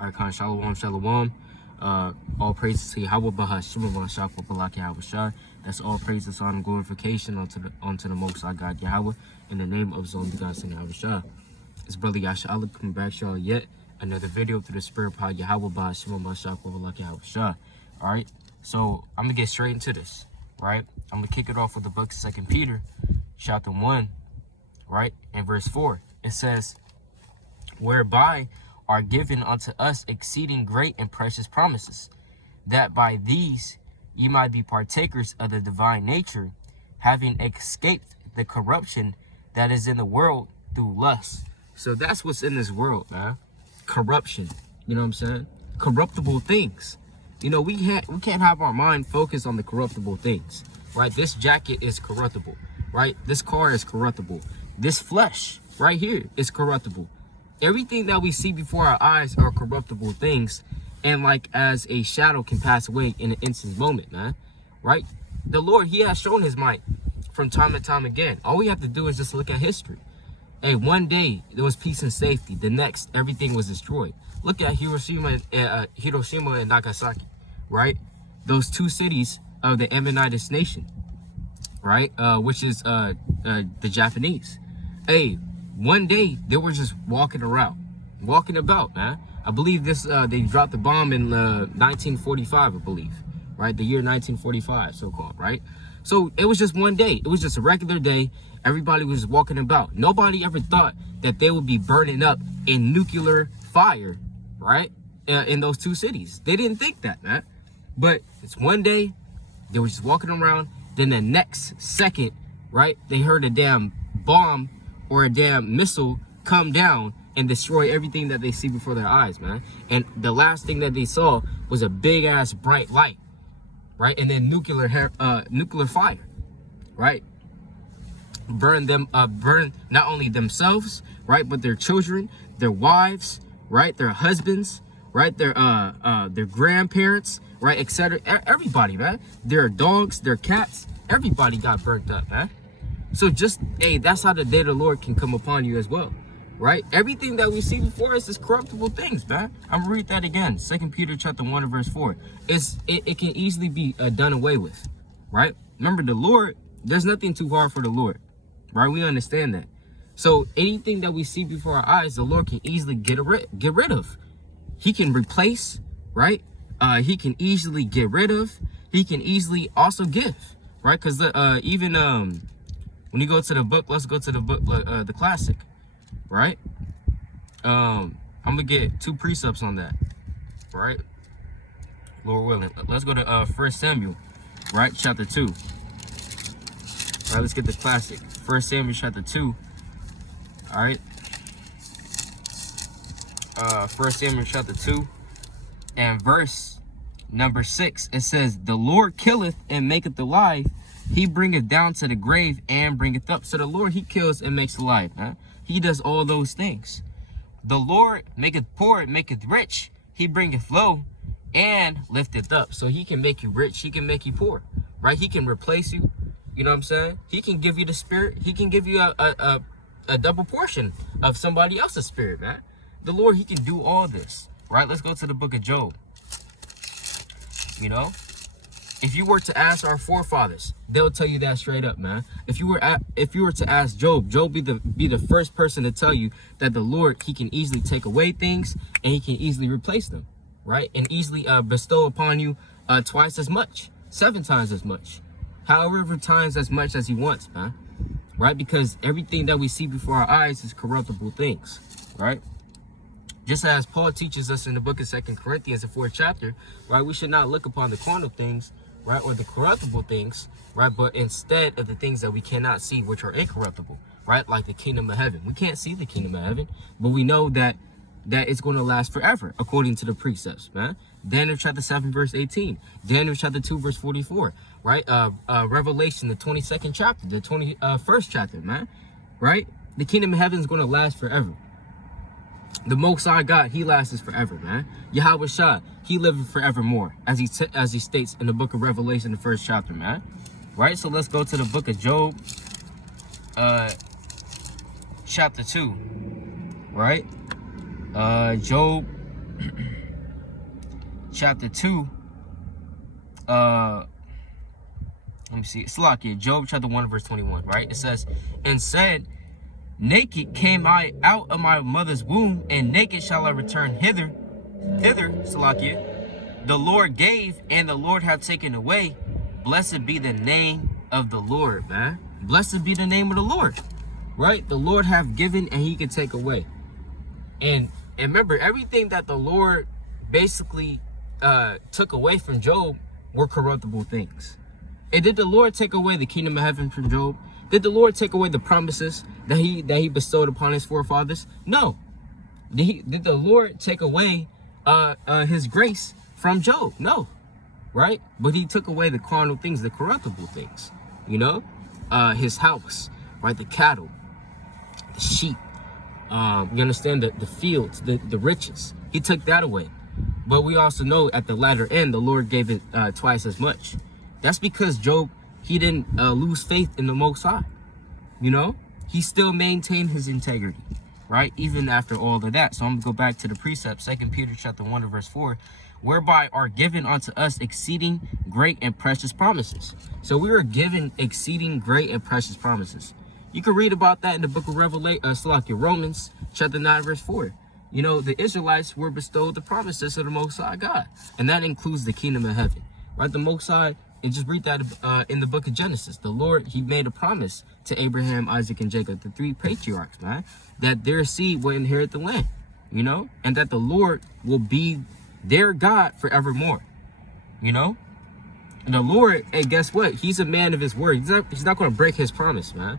Arkan Shalom, Shalom. All praises to Yahweh Bahashim Shakwa Balaki Yahweh. That's all praises, honor, and glorification unto the Most High God Yahweh. In the name of Zon Begotten Yahweh. It's Brother Yasha Allah coming back to y'all yet another video through the Spirit Pod Yahweh Bahashim Shakwa Balaki Yahweh. Alright, so I'm gonna get straight into this. Right? I'm gonna kick it off with the book of 2 Peter, chapter 1, right? And verse 4. It says, whereby are given unto us exceeding great and precious promises, that by these ye might be partakers of the divine nature, having escaped the corruption that is in the world through lust. So that's what's in this world, man. Corruption. You know what I'm saying? Corruptible things. You know, we can't have our mind focused on the corruptible things, right? This jacket is corruptible, right? This car is corruptible. This flesh right here is corruptible. Everything that we see before our eyes are corruptible things, and like as a shadow can pass away in an instant moment, man, right? The Lord, he has shown his might from time to time again. All we have to do is just look at history. Hey, one day there was peace and safety. The next, everything was destroyed. Look at Hiroshima and Nagasaki, right? Those two cities of the Ammonite nation, right? Which is the Japanese. Hey, one day they were just walking about, man. I believe this, they dropped the bomb in 1945, I believe, right? The year 1945, so-called, right? So it was just one day. It was just a regular day. Everybody was walking about. Nobody ever thought that they would be burning up in nuclear fire, right? In those two cities. They didn't think that, man. But it's one day, they were just walking around. Then the next second, right, they heard a damn bomb or a damn missile come down and destroy everything that they see before their eyes, man. And the last thing that they saw was a big ass bright light, right? And then nuclear fire, right? Burn not only themselves, right, but their children, their wives, right, their husbands, right, their grandparents, right, etc. Everybody, man. Their dogs, their cats, everybody got burnt up, man. So just, hey, that's how the day of the Lord can come upon you as well, right? Everything that we see before us is corruptible things, man. I'm gonna read that again. 2 Peter chapter 1 and verse 4. It can easily be done away with, right? Remember, the Lord, there's nothing too hard for the Lord, right? We understand that. So anything that we see before our eyes, the Lord can easily get rid of. He can replace, right? He can easily get rid of. He can easily also give, right? Because even when you go to the book, let's go to the book, the classic, right? I'm gonna get 2 precepts on that, right? Lord willing. Let's go to 1 Samuel, right? Chapter 2. All right, let's get the classic. 1 Samuel chapter 2. All right. 1 Samuel chapter 2 and verse number 6. It says, the Lord killeth and maketh alive. He bringeth down to the grave and bringeth up. So the Lord, he kills and makes alive. Huh? He does all those things. The Lord maketh poor, maketh rich. He bringeth low and lifteth up. So he can make you rich. He can make you poor, right? He can replace you. You know what I'm saying? He can give you the spirit. He can give you a double portion of somebody else's spirit, man. The Lord, he can do all this, right? Let's go to the book of Job. You know, if you were to ask our forefathers, they'll tell you that straight up, man. If you were to ask Job, Job be the first person to tell you that the Lord, he can easily take away things and he can easily replace them, right? And easily bestow upon you twice as much, 7 times as much, however times as much as he wants, man, right? Because everything that we see before our eyes is corruptible things, right? Just as Paul teaches us in the book of 2 Corinthians, the 4th chapter, right? We should not look upon the carnal things, right, or the corruptible things, right, but instead of the things that we cannot see, which are incorruptible, right, like the kingdom of heaven. We can't see the kingdom of heaven, but we know that it's going to last forever, according to the precepts, man. Daniel chapter 7, verse 18. Daniel chapter 2, verse 44, right? Revelation, the 22nd chapter, the 21st chapter, man, right? The kingdom of heaven is going to last forever. The Most High God, he lasts forever, man. Yahweh Shah, he liveth forevermore, as he states in the book of Revelation, the 1st chapter, man. Right? So let's go to the book of Job, chapter 2, right? Job chapter 2. Let me see. It's like it. Job chapter 1 verse 21, right? It says, and said, naked came I out of my mother's womb, and naked shall I return hither. Salakia. The Lord gave, and the Lord hath taken away. Blessed be the name of the Lord, man. Blessed be the name of the Lord, right? The Lord hath given, and he can take away. And remember, everything that the Lord basically took away from Job were corruptible things. And did the Lord take away the kingdom of heaven from Job? Did the Lord take away the promises that he bestowed upon his forefathers? No. Did the Lord take away his grace from Job? No. Right? But he took away the carnal things, the corruptible things. You know? His house, right? The cattle, the sheep. You understand? The fields, the riches. He took that away. But we also know at the latter end, the Lord gave it twice as much. That's because Job, he didn't lose faith in the Most High. You know, he still maintained his integrity, right? Even after all of that. So I'm going to go back to the precept, 2 Peter chapter 1 verse 4, whereby are given unto us exceeding great and precious promises. So we were given exceeding great and precious promises. You can read about that in the book of Romans chapter 9 verse 4. You know, the Israelites were bestowed the promises of the Most High God. And that includes the kingdom of heaven, right? The Most High. And just read that in the book of Genesis. The Lord, he made a promise to Abraham, Isaac, and Jacob, the 3 patriarchs, man, that their seed will inherit the land, you know, and that the Lord will be their God forevermore, you know. And the Lord, hey, guess what? He's a man of his word. He's not going to break his promise, man.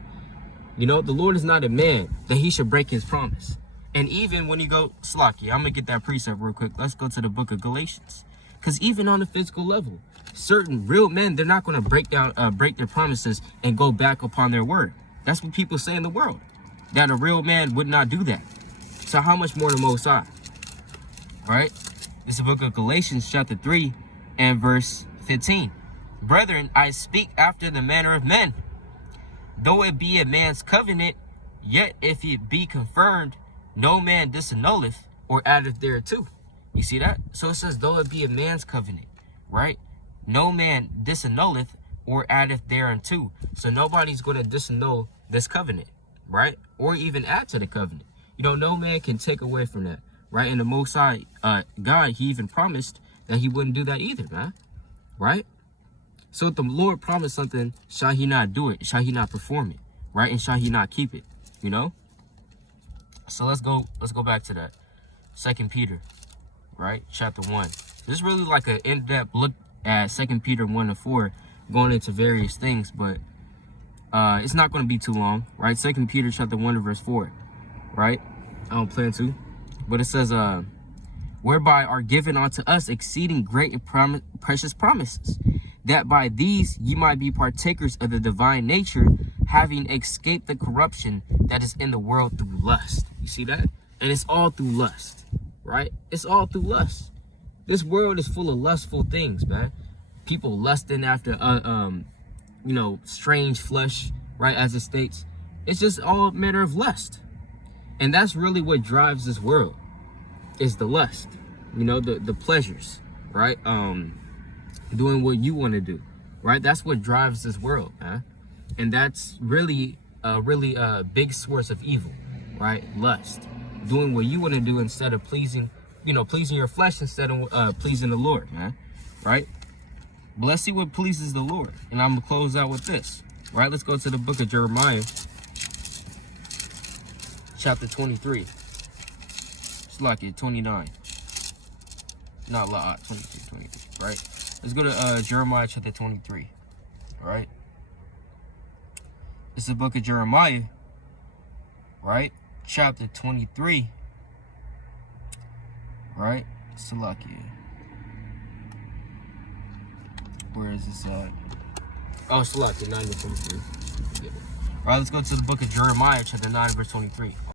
You know, the Lord is not a man that he should break his promise. And even when you go, Slocky, I'm going to get that precept real quick. Let's go to the book of Galatians. Because even on the physical level, certain real men, they're not going to break their promises and go back upon their word. That's what people say in the world, that a real man would not do that. So how much more the Most High? All right. It's the book of Galatians chapter 3 and verse 15. Brethren, I speak after the manner of men. Though it be a man's covenant, yet if it be confirmed, no man disannulleth or addeth thereto. You see that? So it says, though it be a man's covenant, right? No man disannulleth or addeth thereunto. So nobody's going to disannul this covenant, right? Or even add to the covenant. You know, no man can take away from that, right? And the Most High God, he even promised that he wouldn't do that either, man, right? So if the Lord promised something, shall he not do it? Shall he not perform it, right? And shall he not keep it, you know? So let's go back to that. 2 Peter, right? Chapter 1. This is really like an in-depth look at 2 Peter 1 and 4, going into various things, but it's not going to be too long, right? 2 Peter chapter 1 and verse 4, right? I don't plan to, but it says, whereby are given unto us exceeding great and precious promises, that by these ye might be partakers of the divine nature, having escaped the corruption that is in the world through lust. You see that? And it's all through lust, right? It's all through lust. This world is full of lustful things, man. People lusting after, you know, strange flesh, right? As it states, it's just all matter of lust. And that's really what drives this world, is the lust, you know, the pleasures, right? Doing what you want to do, right? That's what drives this world, man. And that's really a big source of evil, right? Lust, doing what you want to do instead of pleasing your flesh instead of pleasing the Lord, man, right? But let's see what pleases the Lord. And I'm going to close out with this, right? Let's go to the book of Jeremiah, chapter 23. It's like it, 29. Not a lot, 22, 23, right? Let's go to Jeremiah chapter 23, all right? It's the book of Jeremiah, right? Chapter 23, right? Salakia. Where is this at? Oh, Salakia, 9 to 23. Yeah. All right, let's go to the book of Jeremiah, chapter 9, verse 23.